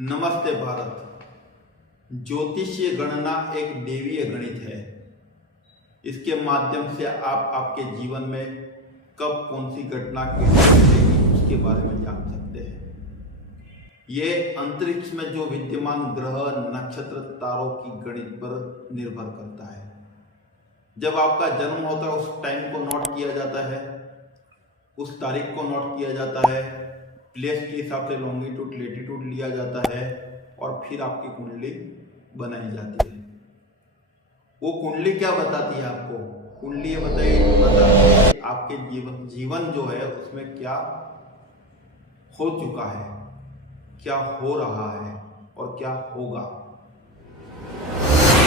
नमस्ते भारत। ज्योतिषीय गणना एक देवीय गणित है। इसके माध्यम से आप आपके जीवन में कब कौन सी घटना घटेगी उसके बारे में जान सकते हैं। ये अंतरिक्ष में जो विद्यमान ग्रह, नक्षत्र, तारों की गणित पर निर्भर करता है। जब आपका जन्म होता है उस टाइम को नोट किया जाता है, उस तारीख को नोट किया जाता है, प्लेस के हिसाब से लॉन्गिट्यूड लेटीट्यूड लिया जाता है और फिर आपकी कुंडली बनाई जाती है। वो कुंडली क्या बताती है आपको? कुंडली ये बताती है आपके जीवन जो है उसमें क्या हो चुका है, क्या हो रहा है और क्या होगा।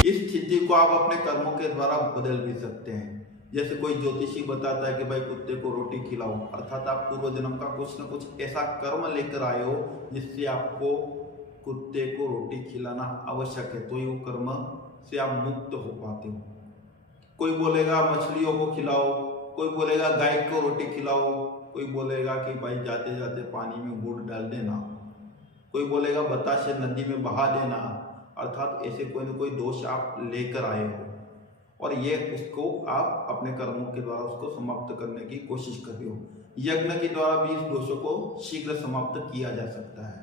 इस स्थिति को आप अपने कर्मों के द्वारा बदल भी सकते हैं। जैसे कोई ज्योतिषी बताता है कि भाई कुत्ते को रोटी खिलाओ, अर्थात आप पूर्व जन्म का कुछ न कुछ ऐसा कर्म लेकर आए हो जिससे आपको कुत्ते को रोटी खिलाना आवश्यक है, तो ये कर्म से आप मुक्त हो पाते हो। कोई बोलेगा मछलियों को खिलाओ, कोई बोलेगा गाय को रोटी खिलाओ, कोई बोलेगा कि भाई जाते जाते पानी में गुड़ डाल देना, कोई बोलेगा बतासे नदी में बहा देना। अर्थात ऐसे कोई न कोई दोष आप लेकर आए हो और ये उसको आप अपने कर्मों के द्वारा उसको समाप्त करने की कोशिश कर रहे हो। यज्ञ के द्वारा भी इस दोषों को शीघ्र समाप्त किया जा सकता है।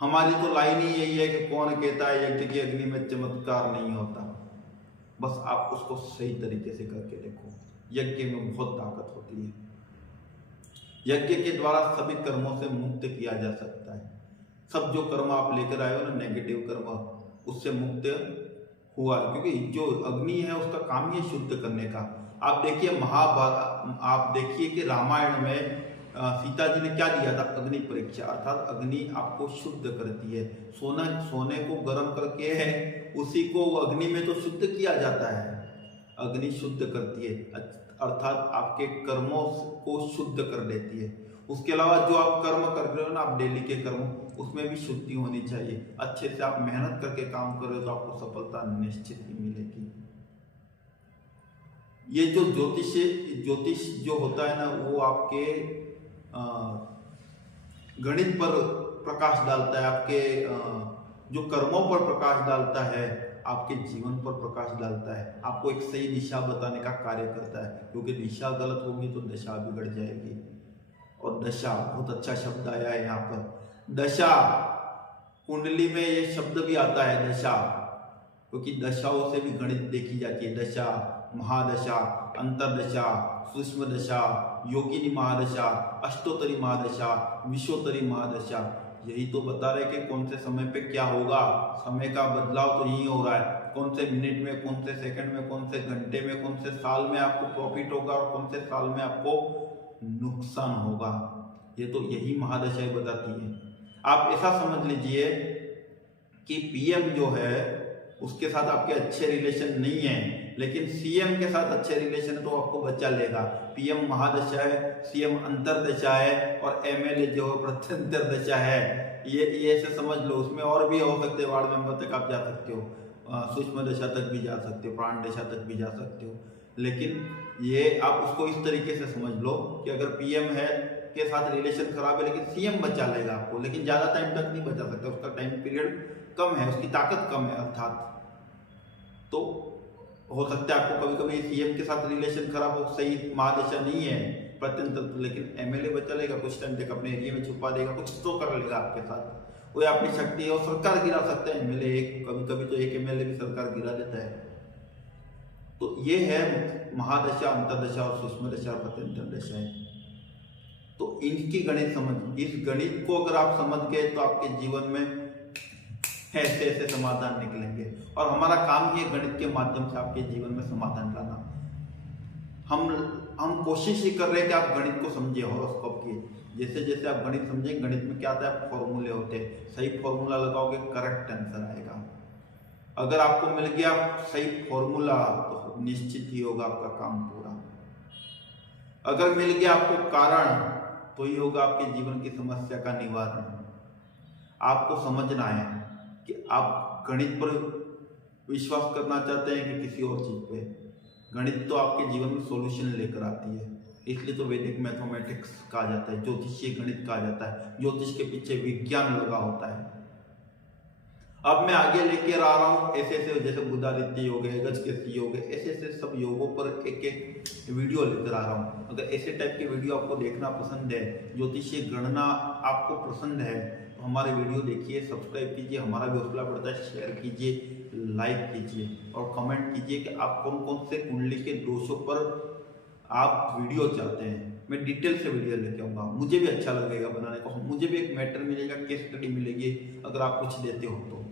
हमारी तो लाइन ही यही है कि कौन कहता है यज्ञ की अग्नि में चमत्कार नहीं होता। बस आप उसको सही तरीके से करके देखो, यज्ञ में बहुत ताकत होती है। यज्ञ के द्वारा सभी कर्मों से मुक्त किया जा सकता है। सब जो कर्म आप लेकर आए हो ना, नेगेटिव कर्म, उससे मुक्त हुआ, क्योंकि जो अग्नि है उसका काम ही शुद्ध करने का। आप देखिए महाभारत, आप देखिए कि रामायण में सीता जी ने क्या दिया था? अग्नि परीक्षा। अर्थात अग्नि आपको शुद्ध करती है। सोने को गर्म करके है उसी को अग्नि में तो शुद्ध किया जाता है। अग्नि शुद्ध करती है, अर्थात आपके कर्मों को शुद्ध कर देती है। उसके अलावा जो आप कर्म कर रहे हो ना, आप डेली के कर्म, उसमें भी शुद्धि होनी चाहिए। अच्छे से आप मेहनत करके काम कर रहे हो तो आपको सफलता निश्चित ही मिलेगी। ये जो ज्योतिष जो होता है ना, वो आपके गणित पर प्रकाश डालता है, आपके जो कर्मों पर प्रकाश डालता है, आपके जीवन पर प्रकाश डालता है, आपको एक सही दिशा बताने का कार्य करता है। क्योंकि दिशा गलत होगी तो दशा बिगड़ जाएगी। और दशा, बहुत अच्छा शब्द आया है यहाँ पर, दशा। कुंडली में ये शब्द भी आता है दशा, क्योंकि दशाओं से भी गणित देखी जाती है। दशा, महादशा, अंतरदशा, सूक्ष्म दशा, योगिनी महादशा, अष्टोत्तरी महादशा, विश्वोत्तरी महादशा। यही तो बता रहे कि कौन से समय पे क्या होगा। समय का बदलाव तो यही हो रहा है। कौन से मिनट में, कौन से सेकंड में, कौन से घंटे में, कौन से साल में आपको प्रॉफिट होगा और कौन से साल में आपको नुकसान होगा। ये तो यही महादशाएं बताती है। आप ऐसा समझ लीजिए कि पीएम जो है उसके साथ आपके अच्छे रिलेशन नहीं है, लेकिन सीएम के साथ अच्छे रिलेशन तो आपको बचा लेगा। पीएम महादशा है, सीएम अंतरदशा है और एमएलए जो प्रत्यंतर दशा है। ये ऐसे समझ लो। उसमें और भी हो सकते, वार्ड मेंबर तक आप जा सकते हो, सूक्ष्म दशा तक भी जा सकते हो, प्राण दशा तक भी जा सकते हो। लेकिन ये आप उसको इस तरीके से समझ लो कि अगर पीएम है के साथ रिलेशन खराब है लेकिन सीएम बचा लेगा आपको, लेकिन ज्यादा टाइम तक नहीं बचा सकता। उसका टाइम पीरियड कम है, उसकी ताकत कम है। अर्थात तो हो सकता है आपको कभी कभी सीएम के साथ रिलेशन खराब हो, सही महादशा नहीं है प्रत्यंतर, लेकिन एमएलए बचा लेगा, कुछ टाइम तक अपने एरिया में छुपा देगा, कुछ तो कर लेगा आपके साथ। वो अपनी शक्ति है और सरकार गिरा सकता है एमएलए। कभी कभी तो एक एमएलए भी सरकार गिरा देता है। तो ये है महादशा, अंतरदशा और सूक्ष्म दशा और प्रत्यंतर दशा है। तो इनकी गणित समझ, इस गणित को अगर आप समझ गए तो आपके जीवन में ऐसे ऐसे समाधान निकलेंगे। और हमारा काम ही है गणित के माध्यम से आपके जीवन में समाधान लाना। हम कोशिश ही कर रहे हैं कि आप गणित को समझे, हॉरोस्कोप की। जैसे जैसे आप गणित समझेंगे, गणित में क्या आता है, फॉर्मूले होते हैं। सही फॉर्मूला लगाओगे, करेक्ट आंसर आएगा। अगर आपको मिल गया सही फॉर्मूला तो निश्चित ही होगा आपका काम पूरा। अगर मिल गया आपको कारण तो ही होगा आपके जीवन की समस्या का निवारण। आपको समझना है कि आप गणित पर विश्वास करना चाहते हैं कि किसी और चीज पे। गणित तो आपके जीवन में सॉल्यूशन लेकर आती है। इसलिए तो वैदिक मैथमेटिक्स कहा जाता है, ज्योतिषीय गणित कहा जाता है। ज्योतिष के पीछे विज्ञान लगा होता है। अब मैं आगे लेकर आ रहा हूँ ऐसे ऐसे, जैसे बुधादित्य योग है, गजकेसरी योग है, ऐसे ऐसे सब योगों पर एक एक वीडियो लेकर आ रहा हूँ। अगर ऐसे टाइप के वीडियो आपको देखना पसंद है, ज्योतिषीय गणना आपको पसंद है, तो हमारे वीडियो देखिए, सब्सक्राइब कीजिए, हमारा भी हौसला बढ़ता है, शेयर कीजिए, लाइक कीजिए और कमेंट कीजिए कि आप कौन कौन से कुंडली के दोषों पर आप वीडियो चाहते हैं। मैं डिटेल से वीडियो लेके आऊँगा, मुझे भी अच्छा लगेगा बनाने को, मुझे भी एक मैटर मिलेगा, केस स्टडी मिलेगी अगर आप कुछ देते हो तो।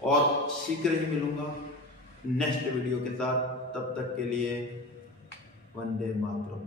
और शीघ्र ही मिलूंगा नेक्स्ट वीडियो के साथ, तब तक के लिए वंदे मातरम।